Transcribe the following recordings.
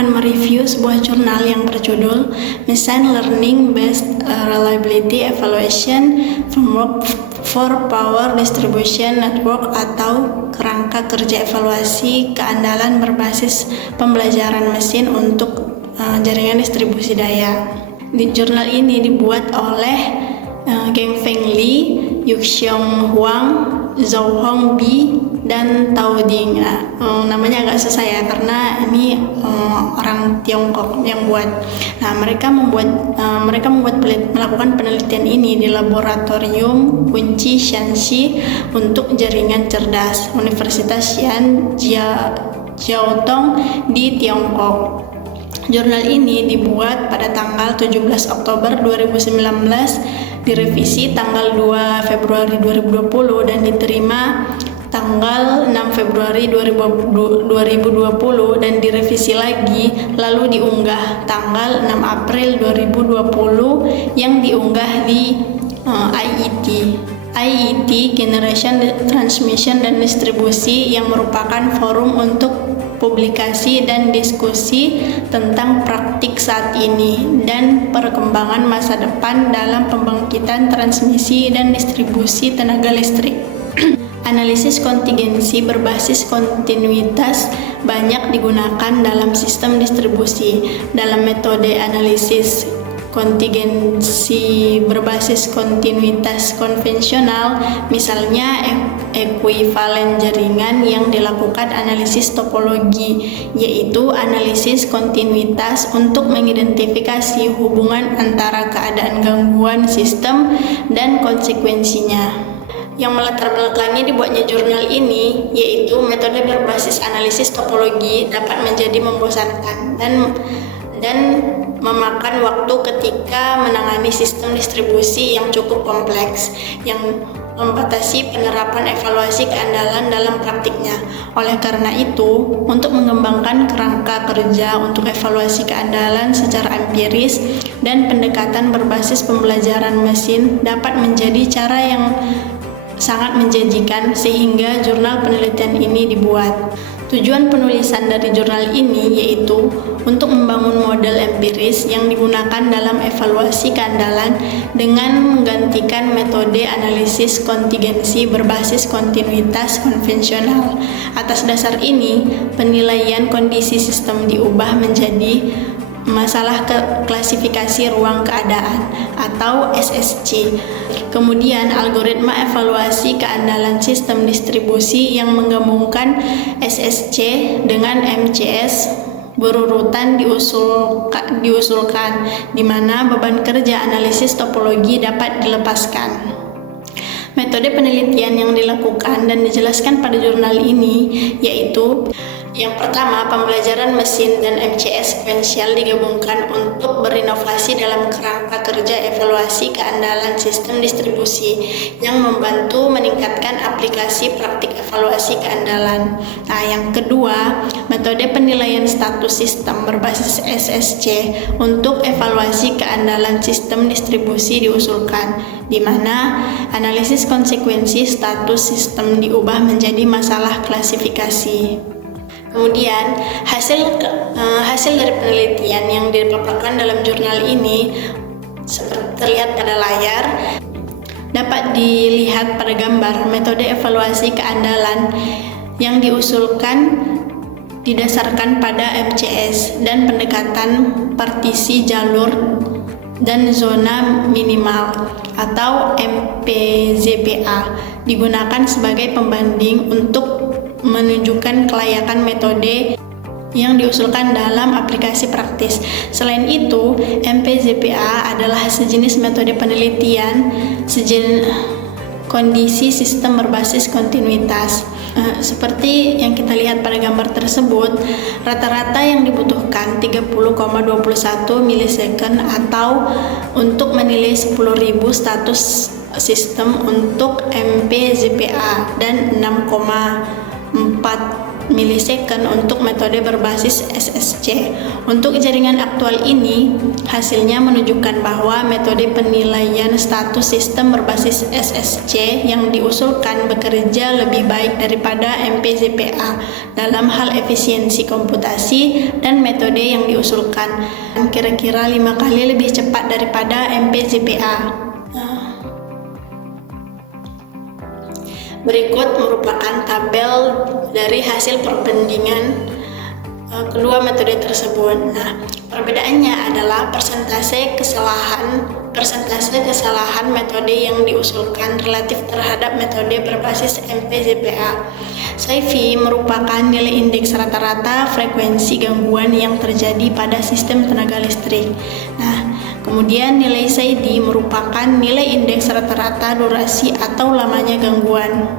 akan mereview sebuah jurnal yang berjudul Machine Learning Based Reliability Evaluation Framework for Power Distribution Network atau kerangka kerja evaluasi keandalan berbasis pembelajaran mesin untuk jaringan distribusi daya. Di jurnal ini dibuat oleh Gengfeng Li, Yuxiong Huang, Zhouhong Bi, dan Tao Ding. Namanya agak susah ya karena ini orang Tiongkok yang buat. Nah, mereka melakukan penelitian ini di laboratorium kunci Shanxi untuk jaringan cerdas Universitas Xi'an Jiaotong di Tiongkok. Jurnal ini dibuat pada tanggal 17 Oktober 2019, direvisi tanggal 2 Februari 2020 dan diterima tanggal 6 Februari 2020 dan direvisi lagi lalu diunggah tanggal 6 April 2020 yang diunggah di IET Generation Transmission dan Distribusi yang merupakan forum untuk publikasi dan diskusi tentang praktik saat ini dan perkembangan masa depan dalam pembangkitan transmisi dan distribusi tenaga listrik. Analisis kontingensi berbasis kontinuitas banyak digunakan dalam sistem distribusi. Dalam metode analisis kontingensi berbasis kontinuitas konvensional, misalnya ekuivalen jaringan, yang dilakukan analisis topologi, yaitu analisis kontinuitas untuk mengidentifikasi hubungan antara keadaan gangguan sistem dan konsekuensinya. Yang melatar belakangi dibuatnya jurnal ini, yaitu metode berbasis analisis topologi dapat menjadi membosankan dan memakan waktu ketika menangani sistem distribusi yang cukup kompleks, yang membatasi penerapan evaluasi keandalan dalam praktiknya. Oleh karena itu, untuk mengembangkan kerangka kerja untuk evaluasi keandalan secara empiris dan pendekatan berbasis pembelajaran mesin dapat menjadi cara yang sangat menjanjikan sehingga jurnal penelitian ini dibuat. Tujuan penulisan dari jurnal ini yaitu untuk membangun model empiris yang digunakan dalam evaluasi keandalan dengan menggantikan metode analisis kontingensi berbasis kontinuitas konvensional. Atas dasar ini, penilaian kondisi sistem diubah menjadi masalah klasifikasi ruang keadaan atau SSC. Kemudian algoritma evaluasi keandalan sistem distribusi yang menggabungkan SSC dengan MCS berurutan diusulkan, di mana beban kerja analisis topologi dapat dilepaskan. Metode penelitian yang dilakukan dan dijelaskan pada jurnal ini yaitu: yang pertama, pembelajaran mesin dan MCS sekuensial digabungkan untuk berinovasi dalam kerangka kerja evaluasi keandalan sistem distribusi yang membantu meningkatkan aplikasi praktik evaluasi keandalan. Nah, yang kedua, metode penilaian status sistem berbasis SSC untuk evaluasi keandalan sistem distribusi diusulkan, di mana analisis konsekuensi status sistem diubah menjadi masalah klasifikasi. Kemudian hasil dari penelitian yang dipaparkan dalam jurnal ini seperti terlihat pada layar, dapat dilihat pada gambar. Metode evaluasi keandalan yang diusulkan didasarkan pada MCS dan pendekatan partisi jalur dan zona minimal atau MPZPA digunakan sebagai pembanding untuk menunjukkan kelayakan metode yang diusulkan dalam aplikasi praktis. Selain itu, MPZPA adalah sejenis metode penelitian kondisi sistem berbasis kontinuitas. Seperti yang kita lihat pada gambar tersebut, rata-rata yang dibutuhkan 30,21 milisecond atau untuk menilai 10.000 status sistem untuk MPZPA dan 6,4 milisecond untuk metode berbasis SSC. Untuk jaringan aktual ini, hasilnya menunjukkan bahwa metode penilaian status sistem berbasis SSC yang diusulkan bekerja lebih baik daripada MPZPA dalam hal efisiensi komputasi, dan metode yang diusulkan kira-kira 5 kali lebih cepat daripada MPZPA. Berikut merupakan tabel dari hasil perbandingan kedua metode tersebut. Nah, perbedaannya adalah persentase kesalahan metode yang diusulkan relatif terhadap metode berbasis MPZPA. SAIFI merupakan nilai indeks rata-rata frekuensi gangguan yang terjadi pada sistem tenaga listrik. Nah, kemudian nilai SAIDI merupakan nilai indeks rata-rata durasi atau lamanya gangguan.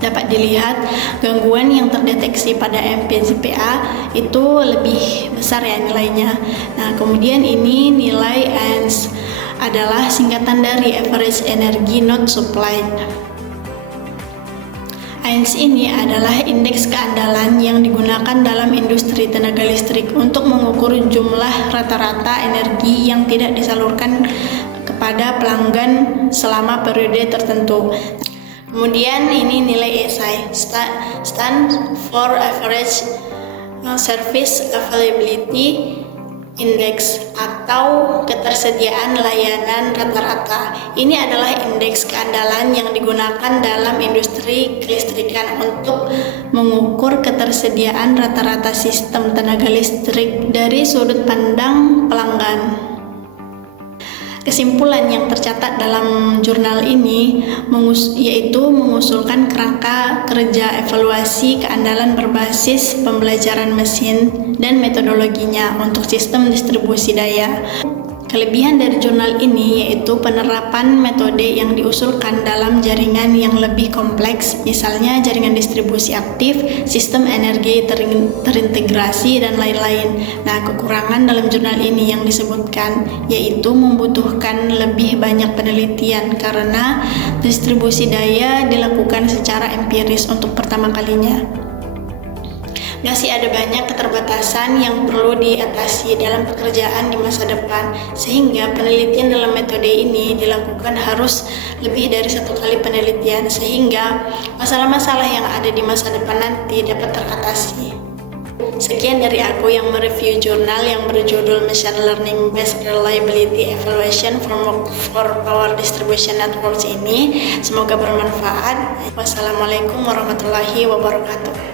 Dapat dilihat, gangguan yang terdeteksi pada MPZPA itu lebih besar ya nilainya. Nah, kemudian ini nilai ANS adalah singkatan dari Average Energy Not Supplied. ANS ini adalah indeks keandalan yang digunakan dalam industri tenaga listrik untuk mengukur jumlah rata-rata energi yang tidak disalurkan kepada pelanggan selama periode tertentu. Kemudian ini nilai ASI, stand for Average Service Availability Index atau ketersediaan layanan rata-rata. Ini adalah indeks keandalan yang digunakan dalam industri kelistrikan untuk mengukur ketersediaan rata-rata sistem tenaga listrik dari sudut pandang pelanggan. Kesimpulan yang tercatat dalam jurnal ini yaitu mengusulkan kerangka kerja evaluasi keandalan berbasis pembelajaran mesin dan metodologinya untuk sistem distribusi daya. Kelebihan dari jurnal ini yaitu penerapan metode yang diusulkan dalam jaringan yang lebih kompleks, misalnya jaringan distribusi aktif, sistem energi terintegrasi, dan lain-lain. Nah, kekurangan dalam jurnal ini yang disebutkan yaitu membutuhkan lebih banyak penelitian karena distribusi daya dilakukan secara empiris untuk pertama kalinya. Masih ada banyak keterbatasan yang perlu diatasi dalam pekerjaan di masa depan, sehingga penelitian dalam metode ini dilakukan harus lebih dari 1 kali penelitian, sehingga masalah-masalah yang ada di masa depan nanti dapat teratasi. Sekian dari aku yang mereview jurnal yang berjudul Machine Learning Based Reliability Evaluation Framework for Power Distribution Networks ini. Semoga bermanfaat. Wassalamualaikum warahmatullahi wabarakatuh.